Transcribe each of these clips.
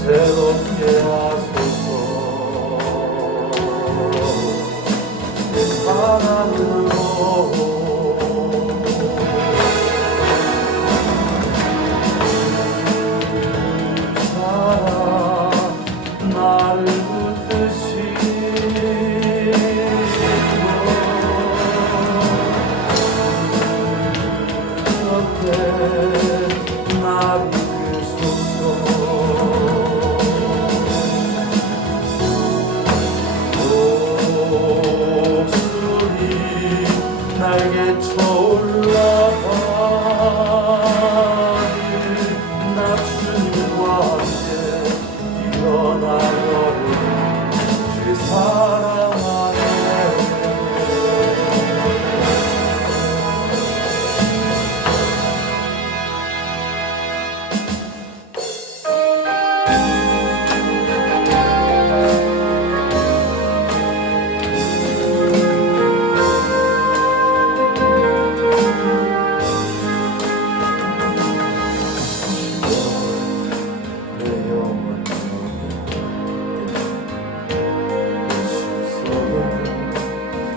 새롭게 하소서. 내 사랑으로 사랑 나를 붙드시고 나를 날개쳐 올라가니 나 주님과 함께 일어나려니 주 사랑하네.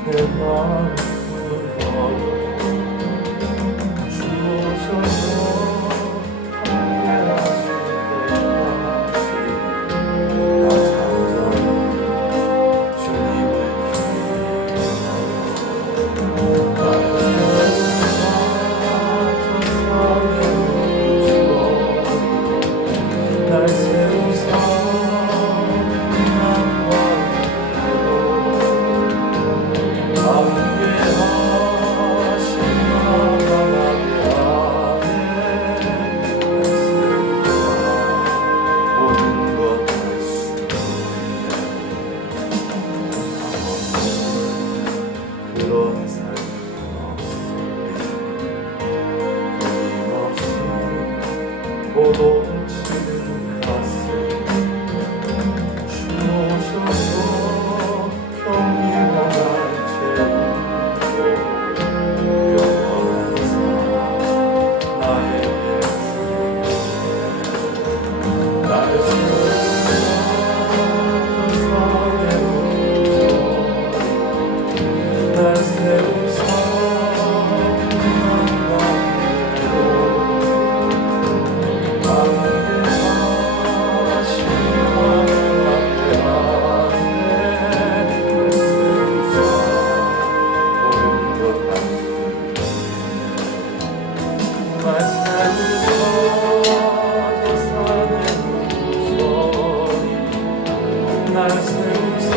내 마음을 주셔서 함께 하실 때까지 나 잠잠히 주님을 기다려. 날 세우사 그런 삶은 없으니 끊임없이 고동치는 가슴 주셔서 평이한 죄인도 영원한 사랑 나에게 주옵소서. 날 세우사 날 세우사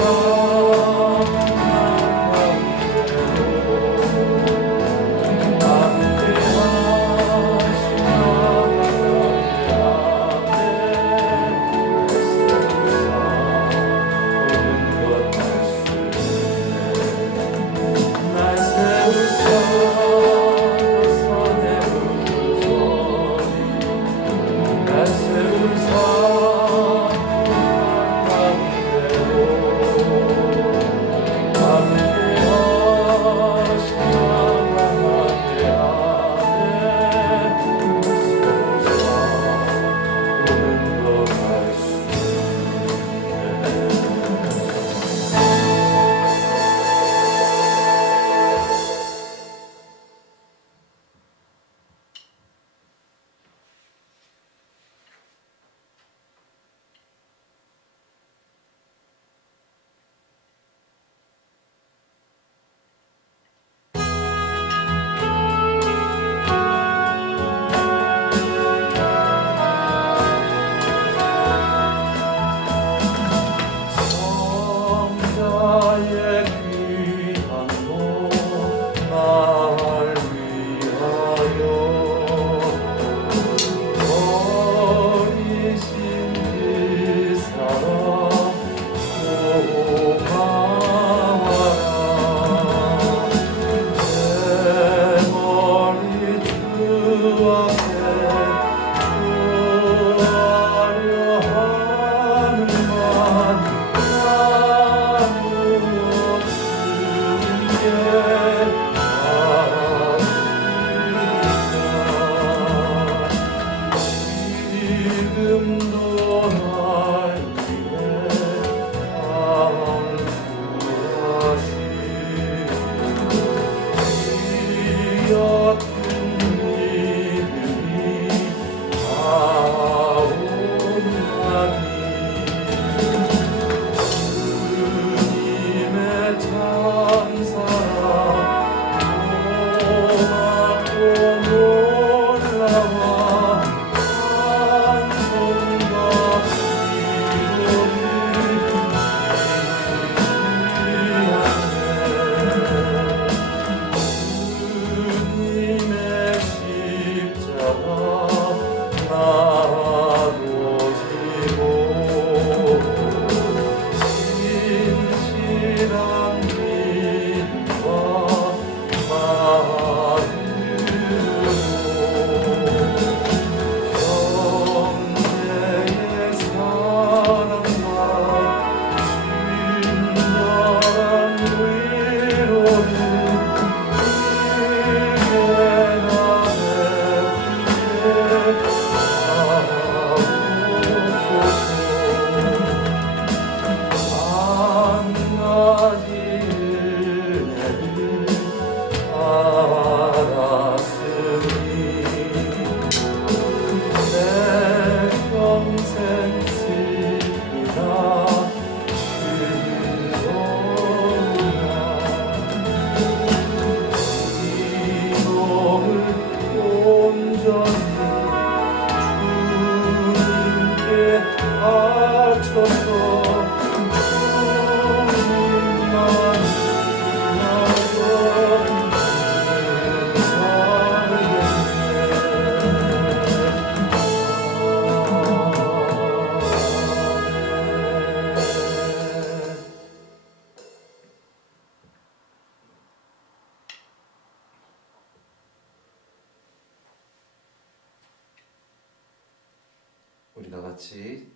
같이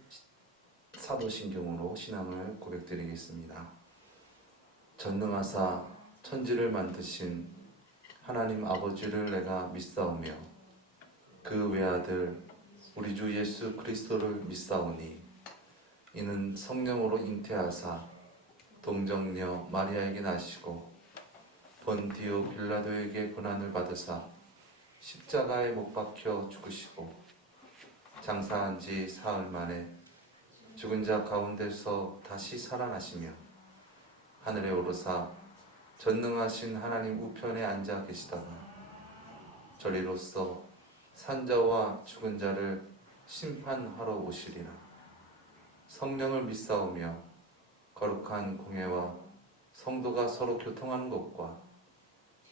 사도신경으로 신앙을 고백드리겠습니다. 전능하사 천지를 만드신 하나님 아버지를 내가 믿사오며 그 외아들 우리 주 예수 그리스도를 믿사오니 이는 성령으로 잉태하사 동정녀 마리아에게 나시고 본디오 빌라도에게 고난을 받으사 십자가에 못 박혀 죽으시고 장사한 지 사흘 만에 죽은 자 가운데서 다시 살아나시며 하늘에 오르사 전능하신 하나님 우편에 앉아 계시다가 저리로서 산자와 죽은 자를 심판하러 오시리라. 성령을 믿사오며 거룩한 공회와 성도가 서로 교통하는 것과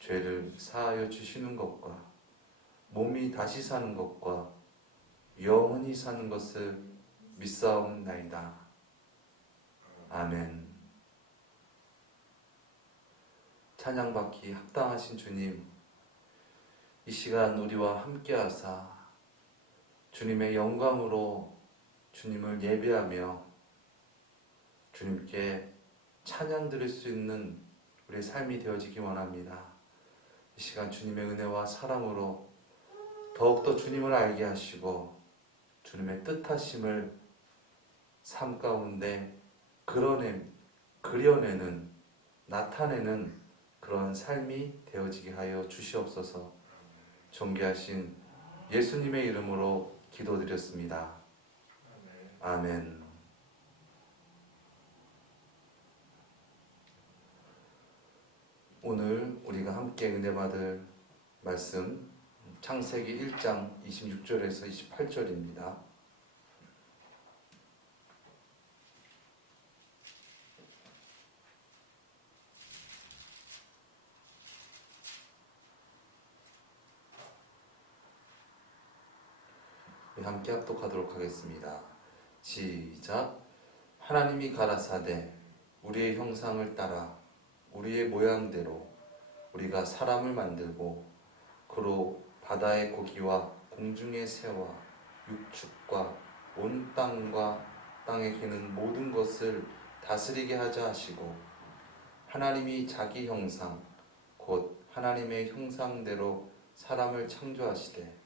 죄를 사하여 주시는 것과 몸이 다시 사는 것과 영원히 사는 것을 믿사옵나이다. 아멘. 찬양받기 합당하신 주님, 이 시간 우리와 함께하사 주님의 영광으로 주님을 예배하며 주님께 찬양 드릴 수 있는 우리의 삶이 되어지기 원합니다. 이 시간 주님의 은혜와 사랑으로 더욱더 주님을 알게 하시고 주님의 뜻하심을 삶 가운데 그려내는 나타내는 그런 삶이 되어지게 하여 주시옵소서. 존귀하신 예수님의 이름으로 기도드렸습니다. 아멘. 오늘 우리가 함께 은혜 받을 말씀 창세기 1장 26절에서 28절입니다. 함께 합독하도록 하겠습니다. 시작. 하나님이 가라사대 우리의 형상을 따라 우리의 모양대로 우리가 사람을 만들고 그로 바다의 고기와 공중의 새와 육축과 온 땅과 땅에 기는 모든 것을 다스리게 하자 하시고 하나님이 자기 형상 곧 하나님의 형상대로 사람을 창조하시되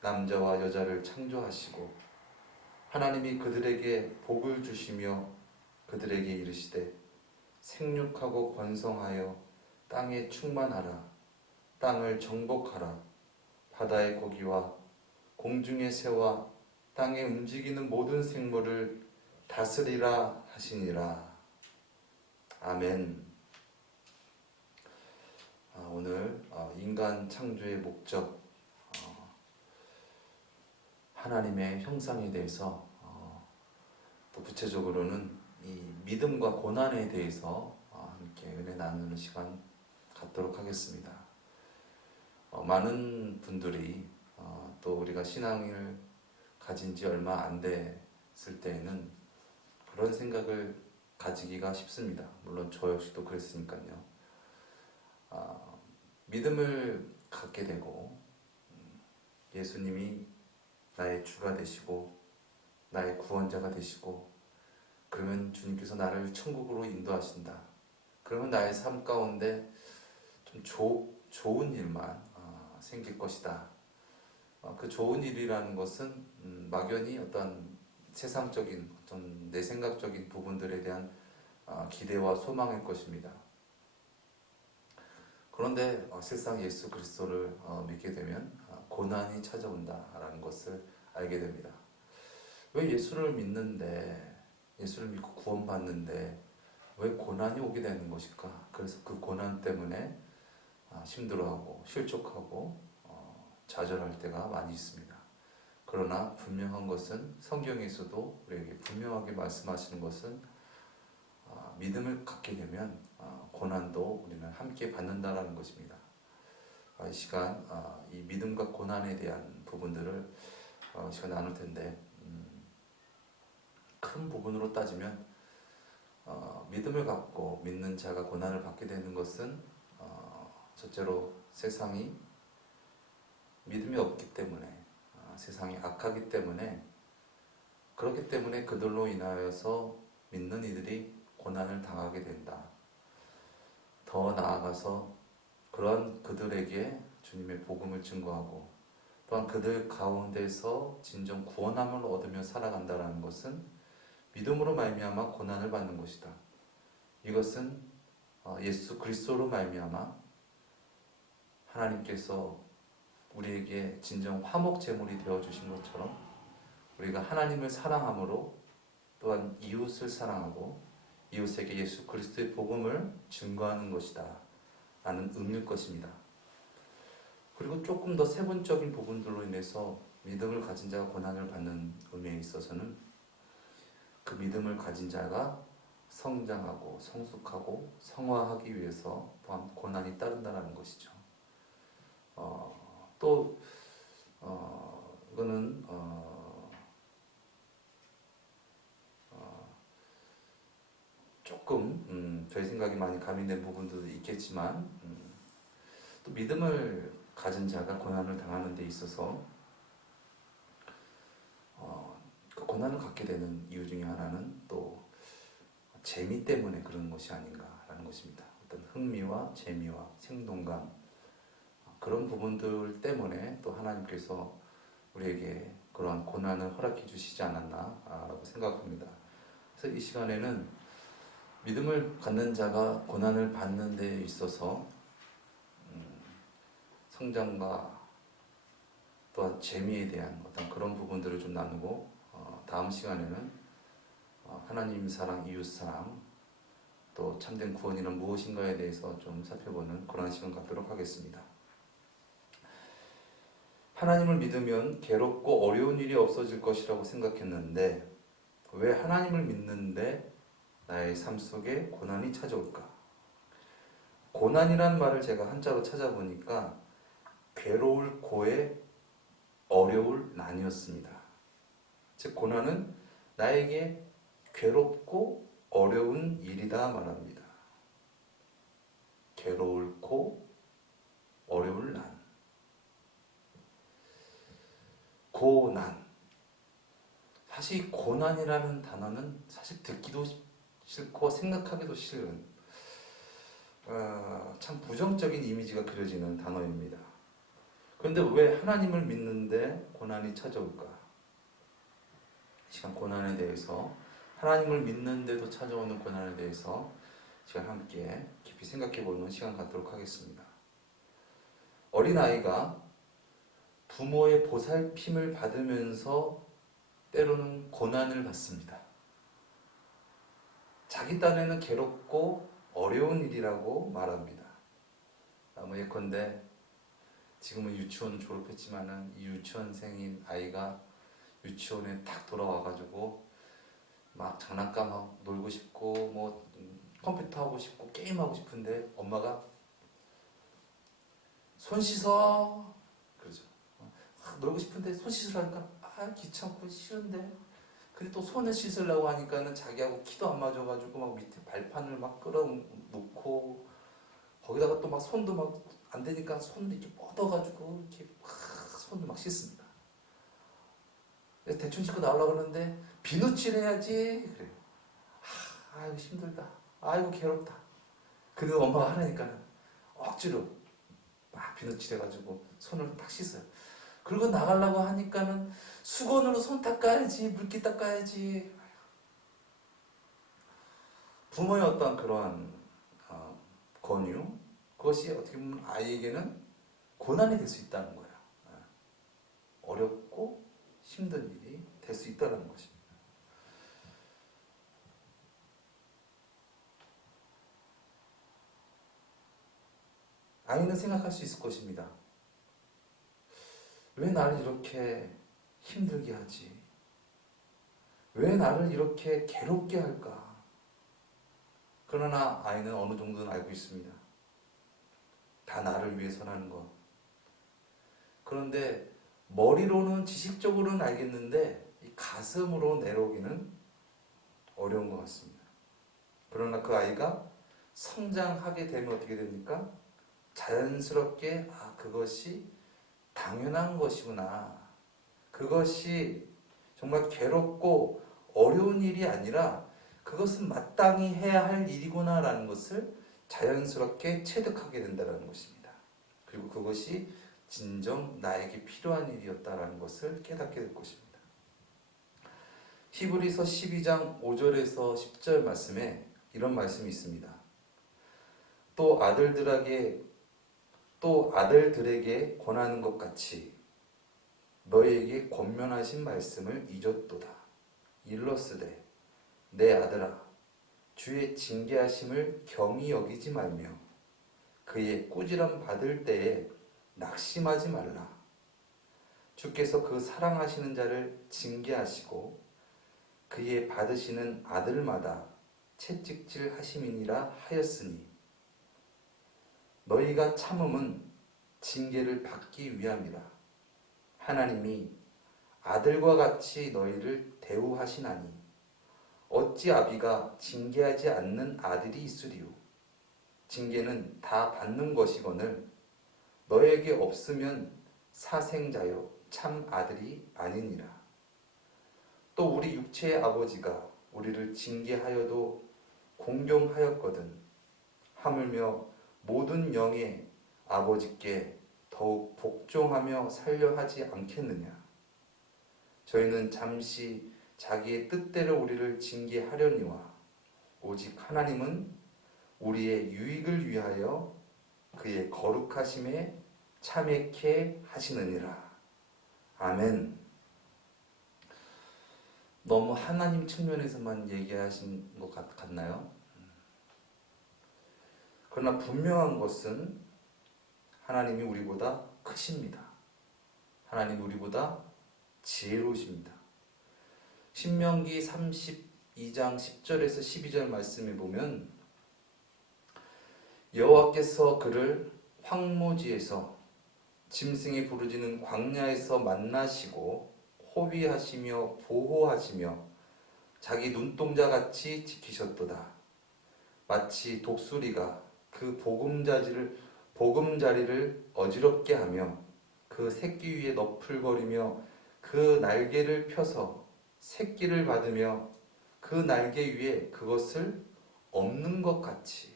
남자와 여자를 창조하시고 하나님이 그들에게 복을 주시며 그들에게 이르시되 생육하고 번성하여 땅에 충만하라 땅을 정복하라 바다의 고기와 공중의 새와 땅에 움직이는 모든 생물을 다스리라 하시니라. 아멘. 오늘 인간 창조의 목적 하나님의 형상에 대해서 또 구체적으로는 이 믿음과 고난에 대해서 함께 은혜 나누는 시간 갖도록 하겠습니다. 많은 분들이 또 우리가 신앙을 가진 지 얼마 안 됐을 때에는 그런 생각을 가지기가 쉽습니다. 물론 저 역시도 그랬으니까요. 믿음을 갖게 되고 예수님이 나의 주가 되시고 나의 구원자가 되시고 그러면 주님께서 나를 천국으로 인도하신다. 그러면 나의 삶 가운데 좀 좋은 일만 생길 것이다. 그 좋은 일이라는 것은 막연히 어떤 세상적인 어떤 내 생각적인 부분들에 대한 기대와 소망일 것입니다. 그런데 세상 예수 그리스도를 믿게 되면 고난이 찾아온다라는 것을 알게 됩니다. 왜 예수를 믿는데 예수를 믿고 구원받는데 왜 고난이 오게 되는 것일까? 그래서 그 고난 때문에 힘들어하고 실족하고 좌절할 때가 많이 있습니다. 그러나 분명한 것은 성경에서도 우리에게 분명하게 말씀하시는 것은 믿음을 갖게 되면 고난도 우리는 함께 받는다라는 것입니다. 이 시간 이 믿음과 고난에 대한 부분들을 시간 나눌 텐데 큰 부분으로 따지면 믿음을 갖고 믿는 자가 고난을 받게 되는 것은 첫째로 세상이 믿음이 없기 때문에 세상이 악하기 때문에 그렇기 때문에 그들로 인하여서 믿는 이들이 고난을 당하게 된다. 더 나아가서 그런 그들에게 주님의 복음을 증거하고 또한 그들 가운데서 진정 구원함을 얻으며 살아간다는 것은 믿음으로 말미암아 고난을 받는 것이다. 이것은 예수 그리스도로 말미암아 하나님께서 우리에게 진정 화목 제물이 되어 주신 것처럼 우리가 하나님을 사랑함으로 또한 이웃을 사랑하고 이웃에게 예수 그리스도의 복음을 증거하는 것이다 라는 의미일 것입니다. 그리고 조금 더 세분적인 부분들로 인해서 믿음을 가진 자가 고난을 받는 의미에 있어서는 그 믿음을 가진 자가 성장하고 성숙하고 성화하기 위해서 또한 고난이 따른다는 것이죠. 또 이거는 조금 저희 생각이 많이 가미된 부분도 있겠지만 또 믿음을 가진 자가 고난을 당하는 데 있어서 그 고난을 갖게 되는 이유 중에 하나는 또 재미 때문에 그런 것이 아닌가라는 것입니다. 어떤 흥미와 재미와 생동감 그런 부분들 때문에 또 하나님께서 우리에게 그러한 고난을 허락해 주시지 않았나라고 생각합니다. 그래서 이 시간에는 믿음을 갖는 자가 고난을 받는 데 있어서 성장과 또한 재미에 대한 어떤 그런 부분들을 좀 나누고 다음 시간에는 하나님 사랑, 이웃 사랑, 또 참된 구원이란 무엇인가에 대해서 좀 살펴보는 그런 시간 갖도록 하겠습니다. 하나님을 믿으면 괴롭고 어려운 일이 없어질 것이라고 생각했는데 왜 하나님을 믿는데 나의 삶 속에 고난이 찾아올까? 고난이란 말을 제가 한자로 찾아보니까 괴로울 고에 어려울 난이었습니다. 즉 고난은 나에게 괴롭고 어려운 일이다 말합니다. 괴로울 고, 어려울 난. 고난. 사실 고난이라는 단어는 사실 듣기도 싫고 생각하기도 싫은 참 부정적인 이미지가 그려지는 단어입니다. 그런데 왜 하나님을 믿는데 고난이 찾아올까? 이 시간 고난에 대해서 하나님을 믿는데도 찾아오는 고난에 대해서 시간 함께 깊이 생각해보는 시간 갖도록 하겠습니다. 어린아이가 부모의 보살핌을 받으면서 때로는 고난을 받습니다. 자기 딴에는 괴롭고 어려운 일이라고 말합니다. 예컨대 지금은 유치원 졸업했지만은 이 유치원생인 아이가 유치원에 딱 돌아와가지고 막 장난감하고 놀고 싶고 뭐 컴퓨터 하고 싶고 게임하고 싶은데 엄마가 손 씻어 그러죠. 놀고 싶은데 손 씻으라니까 귀찮고 싫은데 근데 또 손을 씻으려고 하니까는 자기하고 키도 안 맞아가지고 막 밑에 발판을 막 끌어놓고 거기다가 또 막 손도 막 안 되니까 손도 이렇게 뻗어가지고 이렇게 막 손을 막 씻습니다. 대충 씻고 나오려고 그러는데 비누칠 해야지 그래. 아이고 힘들다. 아이고 괴롭다. 근데 엄마가 하라니까는 억지로 막 비누칠 해가지고 손을 딱 씻어요. 그리고 나가려고 하니까는 수건으로 손 닦아야지 물기 닦아야지. 부모의 어떤 그러한 권유 그것이 어떻게 보면 아이에게는 고난이 될 수 있다는 거야. 어렵고 힘든 일이 될 수 있다는 것입니다. 아이는 생각할 수 있을 것입니다. 왜 나를 이렇게 힘들게 하지? 왜 나를 이렇게 괴롭게 할까? 그러나 아이는 어느 정도는 알고 있습니다. 다 나를 위해서라는 것. 그런데 머리로는 지식적으로는 알겠는데 이 가슴으로 내려오기는 어려운 것 같습니다. 그러나 그 아이가 성장하게 되면 어떻게 됩니까? 자연스럽게 그것이 당연한 것이구나. 그것이 정말 괴롭고 어려운 일이 아니라 그것은 마땅히 해야 할 일이구나라는 것을 자연스럽게 체득하게 된다는 것입니다. 그리고 그것이 진정 나에게 필요한 일이었다라는 것을 깨닫게 될 것입니다. 히브리서 12장 5절에서 10절 말씀에 이런 말씀이 있습니다. 또 아들들에게 권하는 것 같이 너희에게 권면하신 말씀을 잊었도다. 일러스되 내 아들아 주의 징계하심을 경히 여기지 말며 그의 꾸지람 받을 때에 낙심하지 말라. 주께서 그 사랑하시는 자를 징계하시고 그의 받으시는 아들마다 채찍질 하심이니라 하였으니 너희가 참음은 징계를 받기 위함이라. 하나님이 아들과 같이 너희를 대우하시나니 어찌 아비가 징계하지 않는 아들이 있으리요. 징계는 다 받는 것이거늘 너에게 없으면 사생자여 참 아들이 아니니라. 또 우리 육체의 아버지가 우리를 징계하여도 공경하였거든 하물며 모든 영의 아버지께 더욱 복종하며 살려 하지 않겠느냐. 저희는 잠시 자기의 뜻대로 우리를 징계하려니와 오직 하나님은 우리의 유익을 위하여 그의 거룩하심에 참여케 하시느니라. 아멘. 너무 하나님 측면에서만 얘기하신 것 같나요? 그러나 분명한 것은 하나님이 우리보다 크십니다. 하나님이 우리보다 지혜로우십니다. 신명기 32장 10절에서 12절 말씀에 보면 여호와께서 그를 황무지에서 짐승이 부르짖는 광야에서 만나시고 호위하시며 보호하시며 자기 눈동자같이 지키셨도다. 마치 독수리가 그 보금자리를 어지럽게 하며 그 새끼 위에 너풀거리며 그 날개를 펴서 새끼를 받으며 그 날개 위에 그것을 엎는 것 같이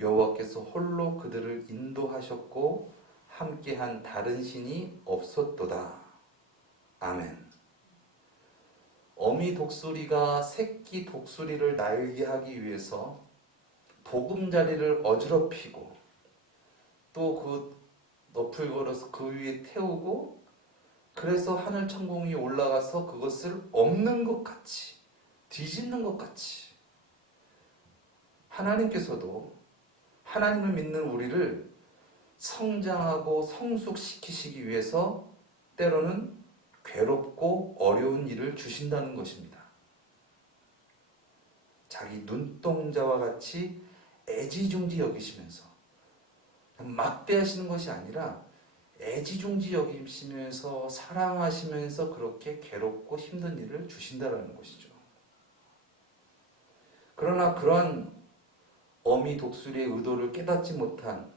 여호와께서 홀로 그들을 인도하셨고 함께한 다른 신이 없었도다. 아멘. 어미 독수리가 새끼 독수리를 날게 하기 위해서 보금자리를 어지럽히고 또 그 넙을 걸어서 그 위에 태우고 그래서 하늘 천공 위에 올라가서 그것을 엎는 것 같이 뒤집는 것 같이 하나님께서도 하나님을 믿는 우리를 성장하고 성숙시키시기 위해서 때로는 괴롭고 어려운 일을 주신다는 것입니다. 자기 눈동자와 같이 애지중지 여기시면서 막대하시는 것이 아니라 애지중지 여기시면서 사랑하시면서 그렇게 괴롭고 힘든 일을 주신다는 것이죠. 그러나 그런 어미 독수리의 의도를 깨닫지 못한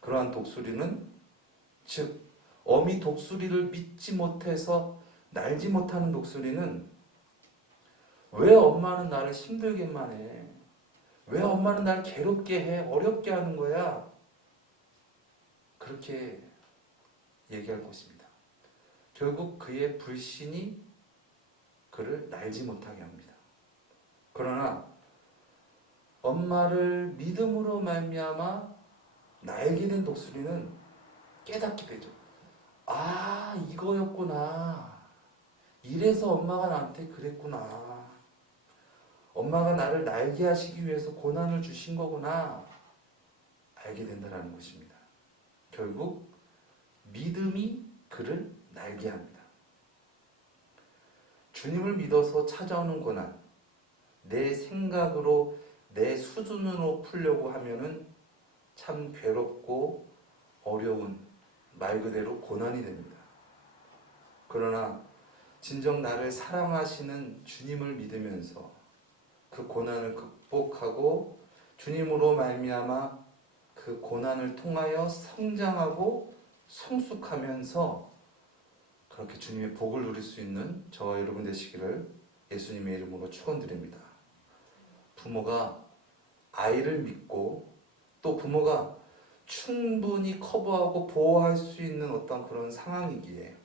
그러한 독수리는 즉 어미 독수리를 믿지 못해서 날지 못하는 독수리는 왜 엄마는 나를 힘들게만 해? 왜 엄마는 날 괴롭게 해? 어렵게 하는 거야? 그렇게 얘기할 것입니다. 결국 그의 불신이 그를 날지 못하게 합니다. 그러나 엄마를 믿음으로 말미암아 날게 된 독수리는 깨닫게 되죠. 아, 이거였구나. 이래서 엄마가 나한테 그랬구나. 엄마가 나를 날게 하시기 위해서 고난을 주신 거구나. 알게 된다는 것입니다. 결국 믿음이 그를 날게 합니다. 주님을 믿어서 찾아오는 고난, 내 생각으로 내 수준으로 풀려고 하면은 참 괴롭고 어려운 말 그대로 고난이 됩니다. 그러나 진정 나를 사랑하시는 주님을 믿으면서 그 고난을 극복하고 주님으로 말미암아 그 고난을 통하여 성장하고 성숙하면서 그렇게 주님의 복을 누릴 수 있는 저와 여러분 되시기를 예수님의 이름으로 축원드립니다. 부모가 아이를 믿고 또 부모가 충분히 커버하고 보호할 수 있는 어떤 그런 상황이기에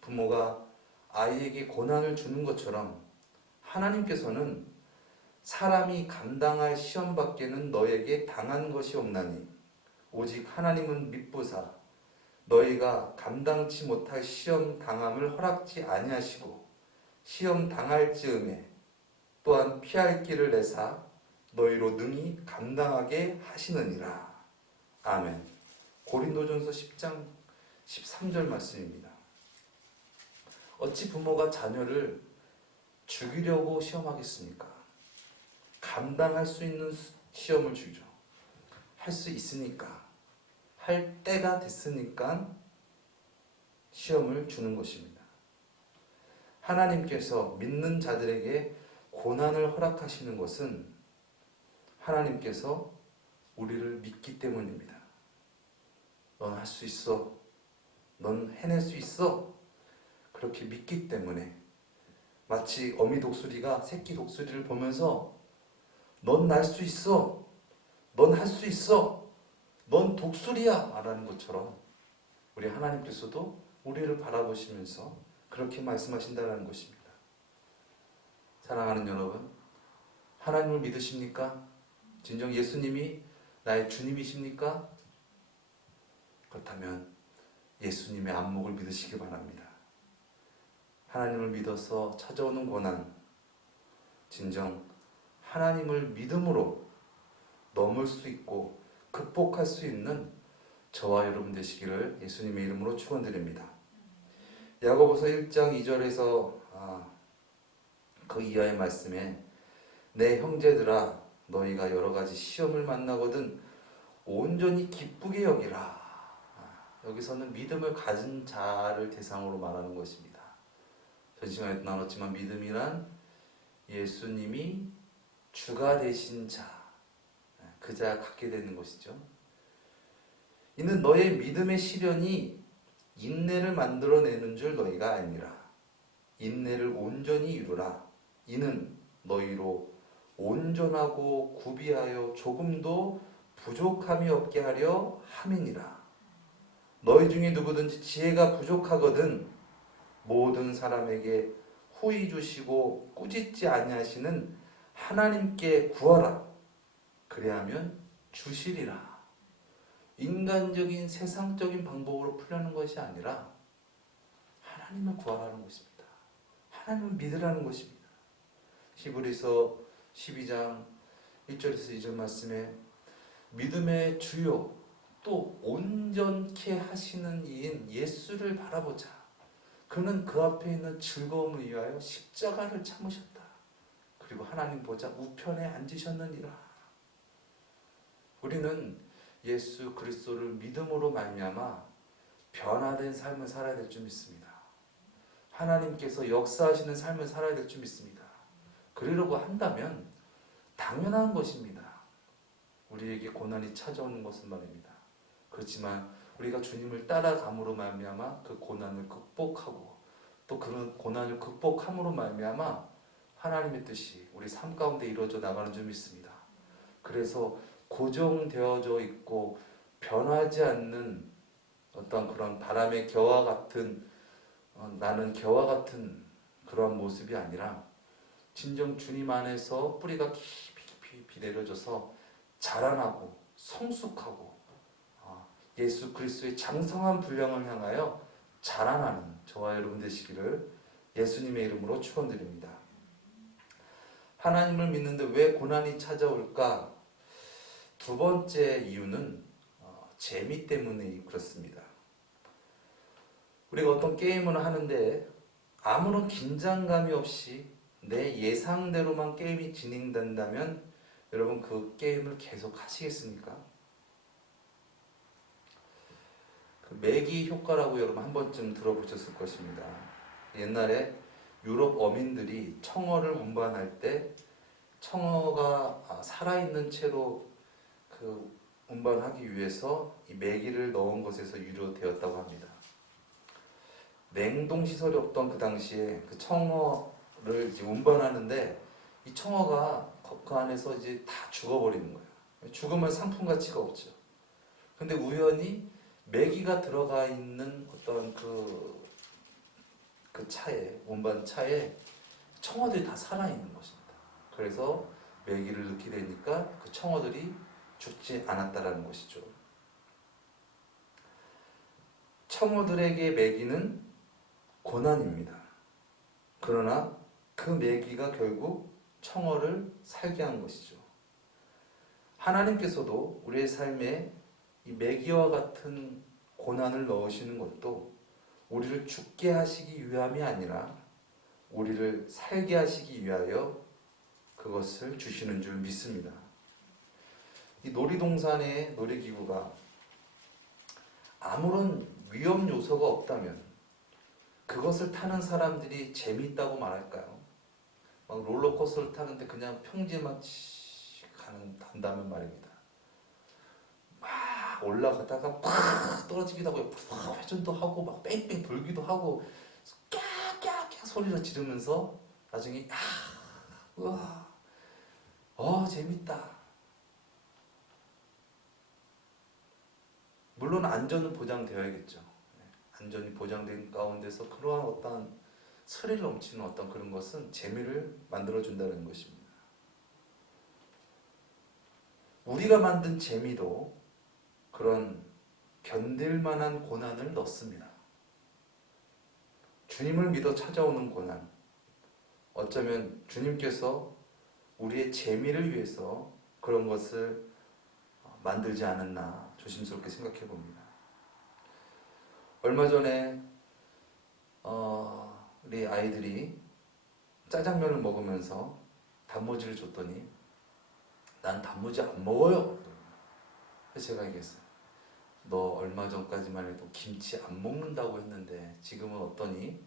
부모가 아이에게 고난을 주는 것처럼 하나님께서는 사람이 감당할 시험 밖에는 너에게 당한 것이 없나니 오직 하나님은 미쁘사 너희가 감당치 못할 시험 당함을 허락지 아니하시고 시험 당할 즈음에 또한 피할 길을 내사 너희로 능히 감당하게 하시느니라. 아멘. 고린도전서 10장 13절 말씀입니다. 어찌 부모가 자녀를 죽이려고 시험하겠습니까? 감당할 수 있는 시험을 주죠. 할 수 있으니까, 할 때가 됐으니까 시험을 주는 것입니다. 하나님께서 믿는 자들에게 고난을 허락하시는 것은 하나님께서 우리를 믿기 때문입니다. 넌 할 수 있어. 넌 해낼 수 있어. 그렇게 믿기 때문에 마치 어미 독수리가 새끼 독수리를 보면서 넌 날 수 있어. 넌 할 수 있어. 넌 독수리야. 라는 것처럼 우리 하나님께서도 우리를 바라보시면서 그렇게 말씀하신다는 것입니다. 사랑하는 여러분, 하나님을 믿으십니까? 진정 예수님이 나의 주님이십니까? 그렇다면 예수님의 안목을 믿으시기 바랍니다. 하나님을 믿어서 찾아오는 고난, 진정 하나님을 믿음으로 넘을 수 있고 극복할 수 있는 저와 여러분 되시기를 예수님의 이름으로 축원드립니다. 야고보서 1장 2절에서 그 이하의 말씀에 내 형제들아 너희가 여러 가지 시험을 만나거든 온전히 기쁘게 여기라. 여기서는 믿음을 가진 자를 대상으로 말하는 것입니다. 전 시간에도 나눴지만 믿음이란 예수님이 주가 되신 자, 그 자가 갖게 되는 것이죠. 이는 너의 믿음의 시련이 인내를 만들어내는 줄 너희가 아니라 인내를 온전히 이루라. 이는 너희로 온전하고 구비하여 조금도 부족함이 없게 하려 함이니라. 너희 중에 누구든지 지혜가 부족하거든 모든 사람에게 후히 주시고 꾸짖지 아니하시는 하나님께 구하라. 그래야면 주시리라. 인간적인 세상적인 방법으로 풀려는 것이 아니라 하나님을 구하라는 것입니다. 하나님을 믿으라는 것입니다. 히브리서 12장 1절에서 2절 말씀에 믿음의 주요 또 온전케 하시는 이인 예수를 바라보자. 그는 그 앞에 있는 즐거움을 위하여 십자가를 참으셨다. 그리고 하나님 보좌 우편에 앉으셨느니라. 우리는 예수 그리스도를 믿음으로 말미암아 변화된 삶을 살아야 될 줄 믿습니다. 하나님께서 역사하시는 삶을 살아야 될 줄 믿습니다. 그러려고 한다면 당연한 것입니다. 우리에게 고난이 찾아오는 것은 말입니다. 그렇지만 우리가 주님을 따라감으로 말미암아 그 고난을 극복하고 또 그런 고난을 극복함으로 말미암아 하나님의 뜻이 우리 삶 가운데 이루어져 나가는 줄 믿습니다. 그래서 고정되어져 있고 변하지 않는 어떤 그런 바람의 겨와 같은 나는 겨와 같은 그러한 모습이 아니라 진정 주님 안에서 뿌리가 깊이 내려져서 자라나고 성숙하고 예수 그리스도의 장성한 분량을 향하여 자라나는 저와 여러분 되시기를 예수님의 이름으로 축원드립니다. 하나님을 믿는데 왜 고난이 찾아올까? 두 번째 이유는 재미 때문에 그렇습니다. 우리가 어떤 게임을 하는데 아무런 긴장감이 없이 내 예상대로만 게임이 진행된다면 여러분 그 게임을 계속 하시겠습니까? 그 매기 효과라고 여러분 한 번쯤 들어보셨을 것입니다. 옛날에 유럽 어민들이 청어를 운반할 때 청어가 살아있는 채로 그 운반하기 위해서 이 매기를 넣은 것에서 유래되었다고 합니다. 냉동시설이 없던 그 당시에 그 청어 이제 운반하는데 이 청어가 그 안에서 이제 다 죽어버리는 거예요. 죽으면 상품 가치가 없죠. 근데 우연히 메기가 들어가 있는 어떤 그 차에, 운반 차에 청어들이 다 살아있는 것입니다. 그래서 메기를 넣게 되니까 그 청어들이 죽지 않았다라는 것이죠. 청어들에게 메기는 고난입니다. 그러나 그 메기가 결국 청어를 살게 한 것이죠. 하나님께서도 우리의 삶에 이 메기와 같은 고난을 넣으시는 것도 우리를 죽게 하시기 위함이 아니라 우리를 살게 하시기 위하여 그것을 주시는 줄 믿습니다. 이 놀이동산의 놀이기구가 아무런 위험 요소가 없다면 그것을 타는 사람들이 재미있다고 말할까요? 막 롤러코스터를 타는데 그냥 평지만 간다면 말입니다. 막 올라가다가 팍 떨어지기도 하고 팍 회전도 하고 막 뺑뺑 돌기도 하고 깍깍깍 소리를 지르면서 나중에 우와 재밌다. 물론 안전은 보장되어야겠죠. 안전이 보장된 가운데서 그러한 어떤 스릴 넘치는 어떤 그런 것은 재미를 만들어준다는 것입니다. 우리가 만든 재미도 그런 견딜 만한 고난을 넣습니다. 주님을 믿어 찾아오는 고난, 어쩌면 주님께서 우리의 재미를 위해서 그런 것을 만들지 않았나 조심스럽게 생각해 봅니다. 얼마 전에 우리 아이들이 짜장면을 먹으면서 단무지를 줬더니 난 단무지 안 먹어요. 그래서 제가 얘기했어요. 너 얼마 전까지만 해도 김치 안 먹는다고 했는데 지금은 어떠니?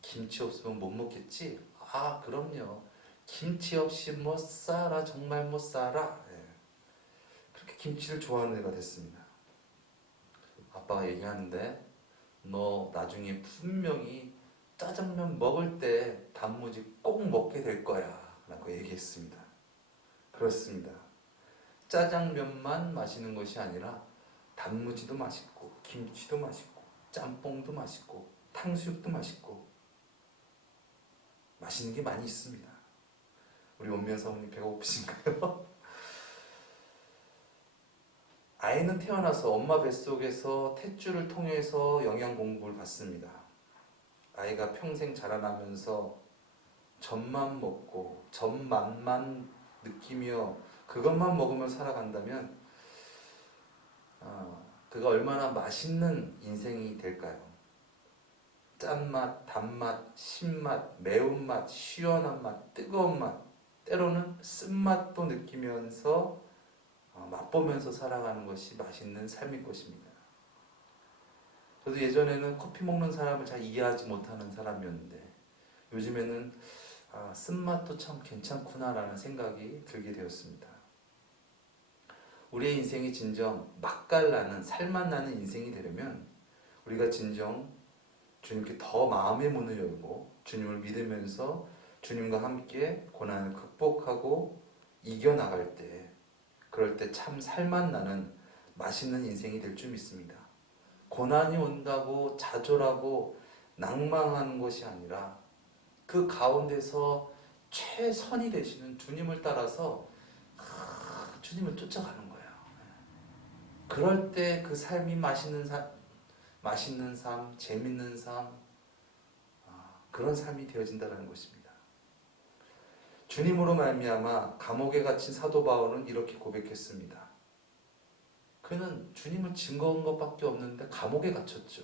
김치 없으면 못 먹겠지? 아 그럼요. 김치 없이 못 살아. 정말 못 살아. 그렇게 김치를 좋아하는 애가 됐습니다. 아빠가 얘기하는데 너 나중에 분명히 짜장면 먹을 때 단무지 꼭 먹게 될 거야 라고 얘기했습니다. 그렇습니다. 짜장면만 마시는 것이 아니라 단무지도 맛있고 김치도 맛있고 짬뽕도 맛있고 탕수육도 맛있고 맛있는 게 많이 있습니다. 우리 원면 사모님 배고프신가요? 아이는 태어나서 엄마 뱃속에서 탯줄을 통해서 영양 공급을 받습니다. 아이가 평생 자라나면서 젖만 먹고 젖맛만 느끼며 그것만 먹으며 살아간다면 그가 얼마나 맛있는 인생이 될까요? 짠맛, 단맛, 신맛, 매운맛, 시원한 맛, 뜨거운 맛, 때로는 쓴맛도 느끼면서 맛보면서 살아가는 것이 맛있는 삶일 것입니다. 저도 예전에는 커피 먹는 사람을 잘 이해하지 못하는 사람이었는데 요즘에는 쓴맛도 참 괜찮구나라는 생각이 들게 되었습니다. 우리의 인생이 진정 맛깔나는 살맛 나는 인생이 되려면 우리가 진정 주님께 더 마음의 문을 열고 주님을 믿으면서 주님과 함께 고난을 극복하고 이겨나갈 때 그럴 때 참 살맛 나는 맛있는 인생이 될 줄 믿습니다. 고난이 온다고 좌절하고 낭망하는 것이 아니라 그 가운데서 최선이 되시는 주님을 따라서 주님을 쫓아가는 거예요. 그럴 때 그 삶이 맛있는 삶, 재밌는 삶, 그런 삶이 되어진다는 것입니다. 주님으로 말미암아 감옥에 갇힌 사도 바울은 이렇게 고백했습니다. 그는 주님을 증거한 것밖에 없는데 감옥에 갇혔죠.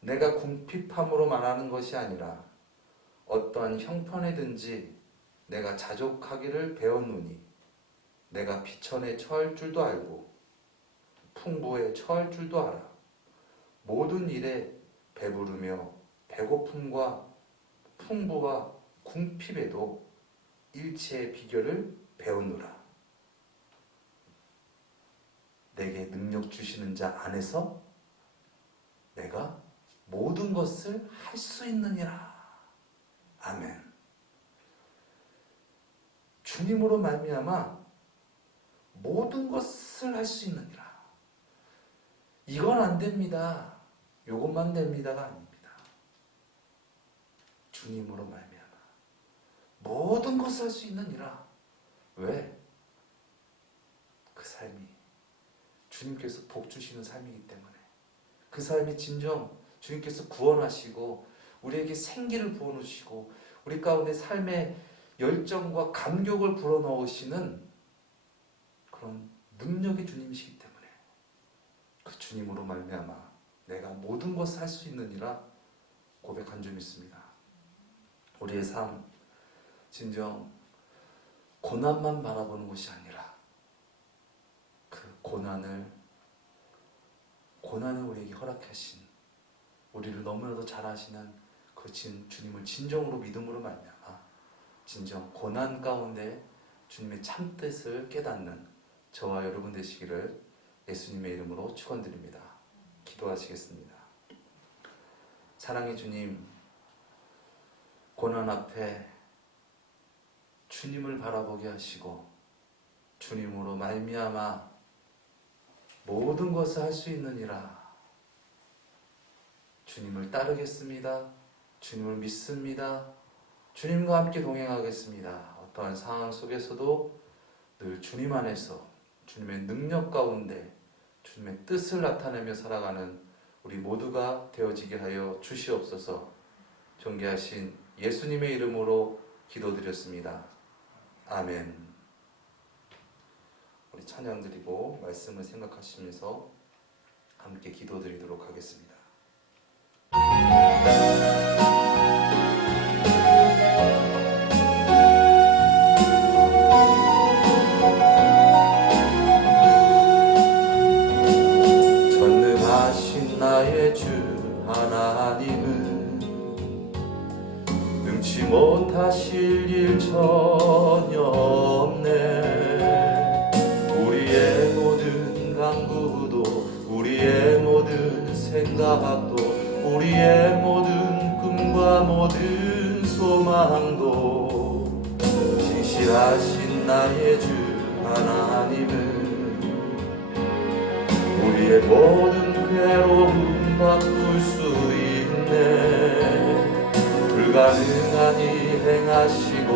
내가 궁핍함으로 말하는 것이 아니라 어떠한 형편에든지 내가 자족하기를 배웠노니 내가 비천에 처할 줄도 알고 풍부에 처할 줄도 알아. 모든 일에 배부르며 배고픔과 풍부와 궁핍에도 일체의 비결을 배우노라. 내게 능력 주시는 자 안에서 내가 모든 것을 할 수 있느니라. 아멘. 주님으로 말미암아 모든 것을 할 수 있느니라. 이건 안 됩니다. 이것만 됩니다가 아닙니다. 주님으로 말미암아 모든 것을 할 수 있느니라. 왜? 그 삶이 주님께서 복 주시는 삶이기 때문에, 그 삶이 진정 주님께서 구원하시고 우리에게 생기를 부어놓으시고 우리 가운데 삶의 열정과 감격을 불어넣으시는 그런 능력의 주님이시기 때문에 그 주님으로 말미암아 내가 모든 것을 할 수 있느니라 고백한 점 있습니다. 우리의 삶 진정 고난만 바라보는 것이 아니라 그 고난을 우리에게 허락하신, 우리를 너무나도 잘 아시는 그 주님을 진정으로 믿음으로 말미암아 진정 고난 가운데 주님의 참뜻을 깨닫는 저와 여러분 되시기를 예수님의 이름으로 축원드립니다. 기도하시겠습니다. 사랑의 주님, 고난 앞에 주님을 바라보게 하시고 주님으로 말미암아 모든 것을 할 수 있느니라. 주님을 따르겠습니다. 주님을 믿습니다. 주님과 함께 동행하겠습니다. 어떠한 상황 속에서도 늘 주님 안에서 주님의 능력 가운데 주님의 뜻을 나타내며 살아가는 우리 모두가 되어지게 하여 주시옵소서. 존귀하신 예수님의 이름으로 기도드렸습니다. 아멘. 우리 찬양 드리고 말씀을 생각하시면서 함께 기도드리도록 하겠습니다. 전능하신 나의 주 하나님은 능치 못하실 일 전혀 없네. 우리의 모든 간구도 우리의 모든 생각도 우리의 모든 꿈과 모든 소망도 신실하신 나의 주 하나님은 우리의 모든 괴로움 바꿀 수 있네. 불가능한 일 행하시고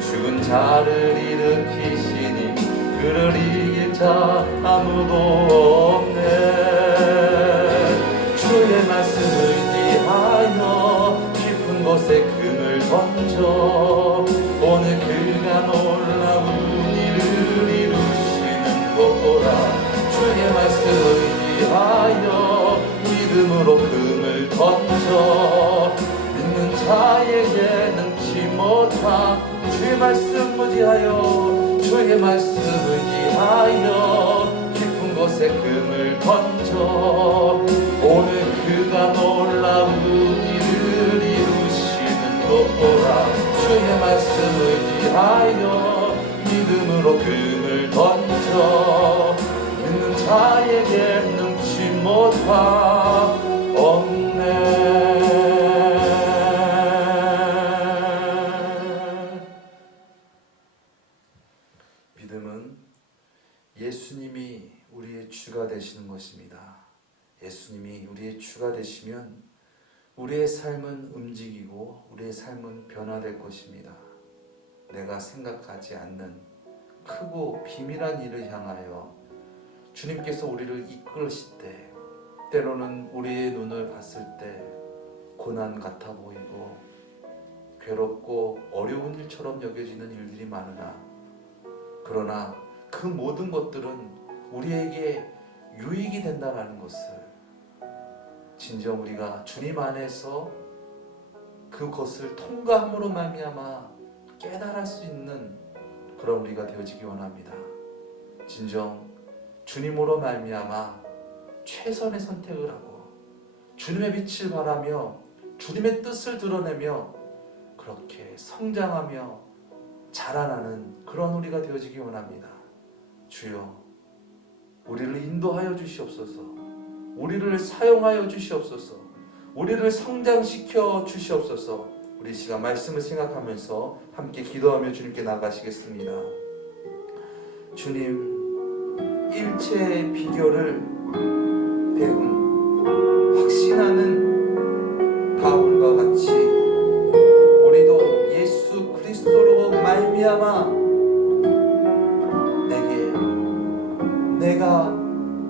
죽은 자를 일으키시니 그를 이길 자 아무도 없네. 주의 말씀을 의지하여 깊은 곳에 금을 던져 오늘 그가 놀라운 일을 이루시는 거라. 주의 말씀을 의지하여 믿음으로 금을 던져 믿는 자에게 능치 못한 주의 말씀 의지하여 주의 말씀 의지하여 깊은 곳에 금을 던져 오늘 그가 놀라운 일을 이루시는 거라. 주의 말씀 의지하여 믿음으로 금을 던져 믿는 자에게 능치 못하 없네. 믿음은 예수님이 우리의 주가 되시는 것입니다. 예수님이 우리의 주가 되시면 우리의 삶은 움직이고 우리의 삶은 변화될 것입니다. 내가 생각하지 않는 크고 비밀한 일을 향하여 주님께서 우리를 이끌으실 때 때로는 우리의 눈을 봤을 때 고난 같아 보이고 괴롭고 어려운 일처럼 여겨지는 일들이 많으나 그러나 그 모든 것들은 우리에게 유익이 된다는 것을 진정 우리가 주님 안에서 그것을 통과함으로 말미암아 깨달을 수 있는 그런 우리가 되어지기 원합니다. 진정 주님으로 말미암아 최선의 선택을 하고 주님의 빛을 바라며 주님의 뜻을 드러내며 그렇게 성장하며 자라나는 그런 우리가 되어지기 원합니다. 주여, 우리를 인도하여 주시옵소서. 우리를 사용하여 주시옵소서. 우리를 성장시켜 주시옵소서. 우리 우리 시간 말씀을 생각하면서 함께 기도하며 주님께 나가시겠습니다. 주님, 일체의 비결을 배운 확신하는 바울과 같이 우리도 예수 그리스도로 말미암아 내가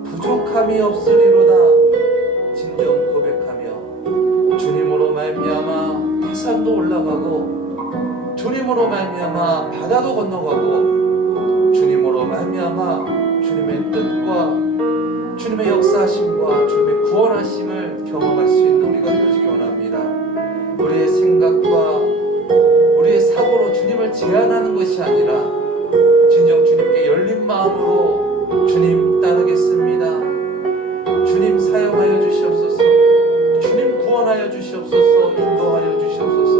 부족함이 없으리로다 진정 고백하며 주님으로 말미암아 태산도 올라가고 주님으로 말미암아 바다도 건너가고 주님으로 말미암아 주님의 뜻과 주님의 역사하심과 주님의 구원하심을 경험할 수 있는 우리가 되어지기 원합니다. 우리의 생각과 우리의 사고로 주님을 제한하는 것이 아니라 진정 주님께 열린 마음으로 주님 따르겠습니다. 주님 사용하여 주시옵소서. 주님 구원하여 주시옵소서. 인도하여 주시옵소서.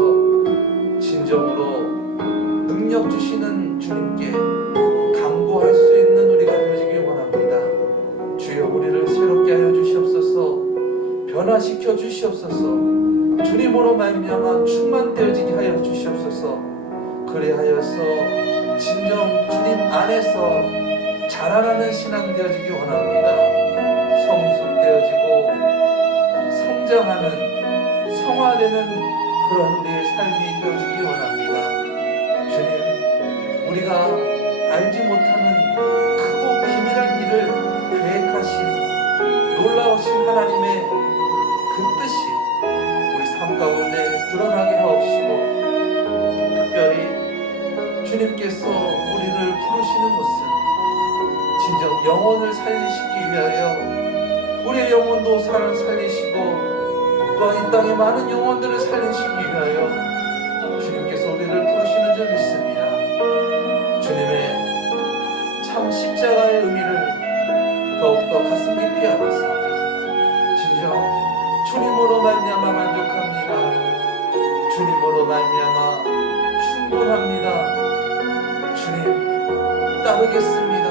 진정으로 능력 주시는 주님께 간구할 수 있는 우리가 되어지길 원합니다. 주여 우리를 새롭게 하여 주시옵소서. 변화시켜 주시옵소서. 주님으로 말미암아 충만되어지게 하여 주시옵소서. 그리하여서 진정 주님 안에서 자라나는 신앙 되어지기 원합니다. 성숙되어지고 성장하는 성화되는 그런 우리의 삶이 되어지기 원합니다. 주님, 우리가 알지 못하는 크고 비밀한 일을 계획하신 놀라우신 하나님의 그 뜻이 우리 삶 가운데 드러나게 하옵시고, 특별히 주님께서 우리를 부르시는 것은 진정 영혼을 살리시기 위하여 우리의 영혼도 살리시고 또한 이 땅의 많은 영혼들을 살리시기 위하여 주님께서 우리를 부르시는 줄 믿습니다. 주님의 참 십자가의 의미를 더욱더 가슴 깊이 알아서 진정 주님으로 말미암아 만족합니다. 주님으로 말미암아 충분합니다. 주님 따르겠습니다.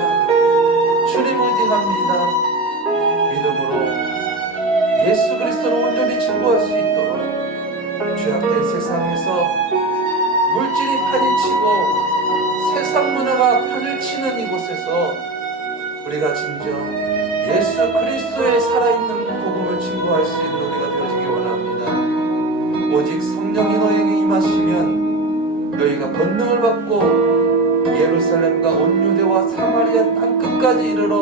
주님 의지합니다. 믿음으로 예수 그리스도로 온전히 증거할 수 있도록 죄악된 세상에서 물질이 판을 치고 세상 문화가 판을 치는 이곳에서 우리가 진정 예수 그리스도의 살아있는 복음을 증거할 수 있는 우리가 되어지기 원합니다. 오직 성령이 너에게 임하시면 너희가 권능을 받고 예루살렘과 온 유대와 사마리아 땅끝까지 이르러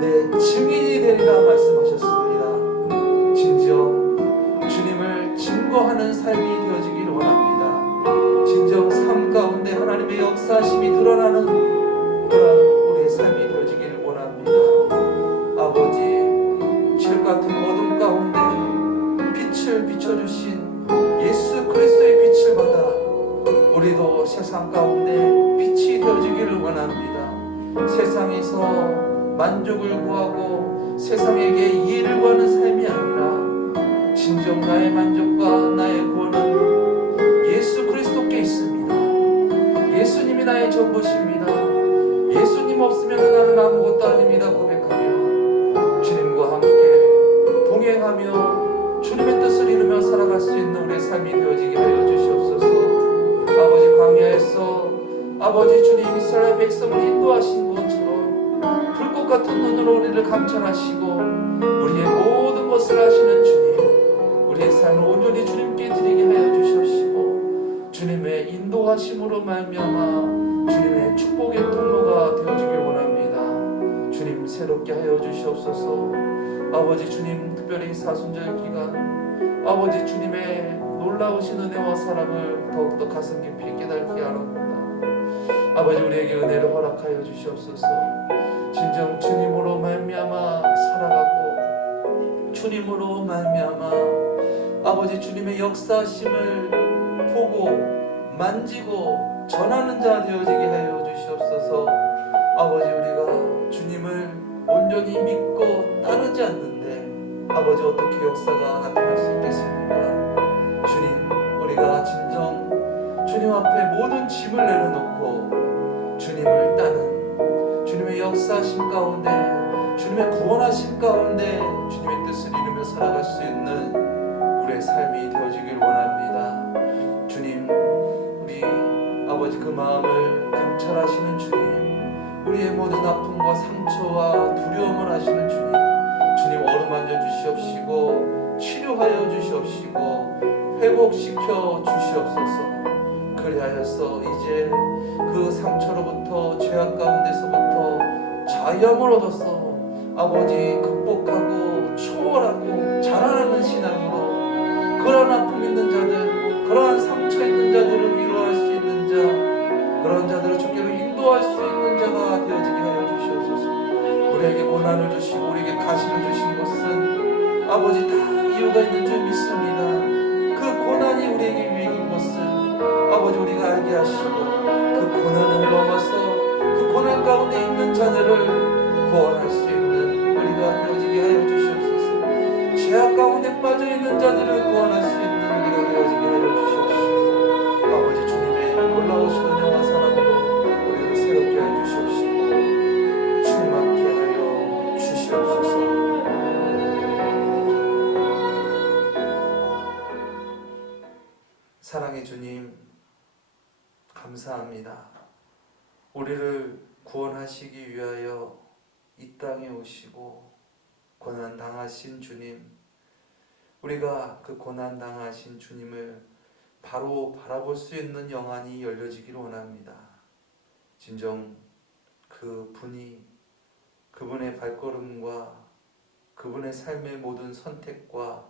내 증인이 되리라 말씀하셨습니다. 진정 주님을 증거하는 삶이 되어지기를 원합니다. 진정 삶 가운데 하나님의 역사심이 드러나는 그런 우리의 삶이 되어지기를 원합니다. 아버지, 칠 같은 어둠 가운데 빛을 비춰주신 예수 그리스도의 빛을 받아 우리도 세상 가운데 빛이 되어지기를 원합니다. 세상에서 만족을 구하고 세상에게 이해를 구하는 삶이 아니라 진정 나의 만족과 나의 구원은 예수 그리스도께 있습니다. 예수님이 나의 전부십니다. 예수님 없으면 나는 아무것도 아닙니다 고백하며 주님과 함께 동행하며 주님의 뜻을 이루며 살아갈 수 있는 우리의 삶이 되어지게 하여 주시옵소서. 아버지, 광야에서 아버지 주님 이스라엘 백성을 인도하신 것처럼 불꽃 같은 눈으로 우리를 감찰하시고 우리의 모든 것을 아시는 주님, 우리의 삶을 온전히 주님께 드리게 하여 주시옵시고 주님의 인도하심으로 말미암아 주님의 축복의 통로가 되어지길 원합니다. 주님 새롭게 하여 주시옵소서. 아버지 주님, 특별히 사순절 기간 아버지 주님의 놀라우신 은혜와 사랑을 더욱더 가슴 깊이 깨닫게 하옵니다. 아버지, 우리에게 은혜를 허락하여 주시옵소서. 진정 주님으로 말미암아 살아가고 주님으로 말미암아 아버지 주님의 역사심을 보고 만지고 전하는 자 되어지게 하여 주시옵소서. 아버지, 우리가 주님을 온전히 믿고 따르지 않는데 아버지 어떻게 역사가 나타날 수 있겠습니까? 주님, 우리가 진정 주님 앞에 모든 짐을 내려놓고 주님을 따는 주님의 역사하심 가운데 주님의 구원하심 가운데 주님의 뜻을 이루며 살아갈 수 있는 우리의 삶이 되어지길 원합니다. 주님 그 마음을 극찰하시는 주님, 우리의 모든 아픔과 상처와 두려움을 아시는 주님, 주님 어루만져 주시옵시고 치료하여 주시옵시고 회복시켜 주시옵소서. 그리하여서 이제 그 상처로부터 죄악 가운데서부터 자유함을 얻어서 아버지 극복하고 초월하고 자라나는 신앙으로 그러한 아픔 있는 자들, 그러한 상처 있는 자들을 위로할 수 있는 자, 그런 자들을 주께로 인도할 수 있는 자가 되어지게 하여 주시옵소서. 우리에게 고난을 주시고 우리에게 가시를 주신 것은 아버지 다 이유가 있는 줄 믿습니다. 그 고난이 우리에게 유익인 것을 아버지 우리가 알게 하시고 그 고난을 넘어서 그 고난 가운데 있는 자들을 구원할 수 있는 우리가 되어지게 하여 주시옵소서. 죄악 가운데 빠져있는 자들을 구원할 수 있는 우리가 되어지게 하여 주시옵시고 아버지 주님의 놀라우신 은혜와 사랑으로 우리를 새롭게 하여 주시옵시고 충만케 하여 주시옵소서. 사랑의 주님 감사합니다. 우리를 구원하시기 위하여 이 땅에 오시고 고난 당하신 주님, 우리가 그 고난 당하신 주님을 바로 바라볼 수 있는 영안이 열려지기를 원합니다. 진정 그 분이 그분의 발걸음과 그분의 삶의 모든 선택과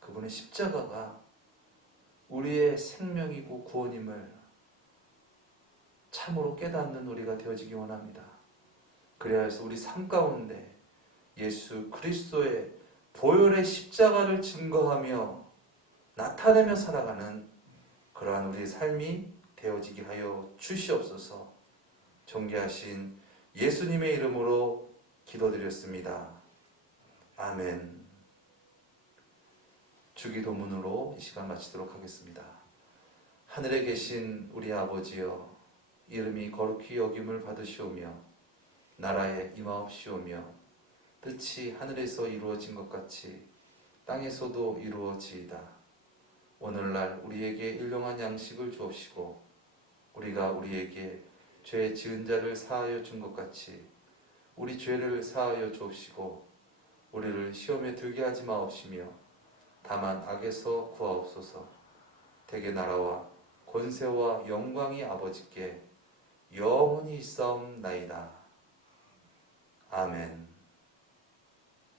그분의 십자가가 우리의 생명이고 구원임을 참으로 깨닫는 우리가 되어지기 원합니다. 그래서 우리 삶 가운데 예수 그리스도의 보혈의 십자가를 증거하며 나타내며 살아가는 그러한 우리의 삶이 되어지게 하여 주시옵소서. 존귀하신 예수님의 이름으로 기도드렸습니다. 아멘. 주기도문으로 이 시간 마치도록 하겠습니다. 하늘에 계신 우리 아버지여, 이름이 거룩히 여김을 받으시오며 나라에 임하옵시오며 뜻이 하늘에서 이루어진 것 같이 땅에서도 이루어지이다. 오늘날 우리에게 일용할 양식을 주옵시고 우리가 우리에게 죄 지은 자를 사하여 준 것 같이 우리 죄를 사하여 주옵시고 우리를 시험에 들게 하지 마옵시며 다만 악에서 구하옵소서. 대개 나라와 권세와 영광이 아버지께 영원히 있사옵나이다. 아멘.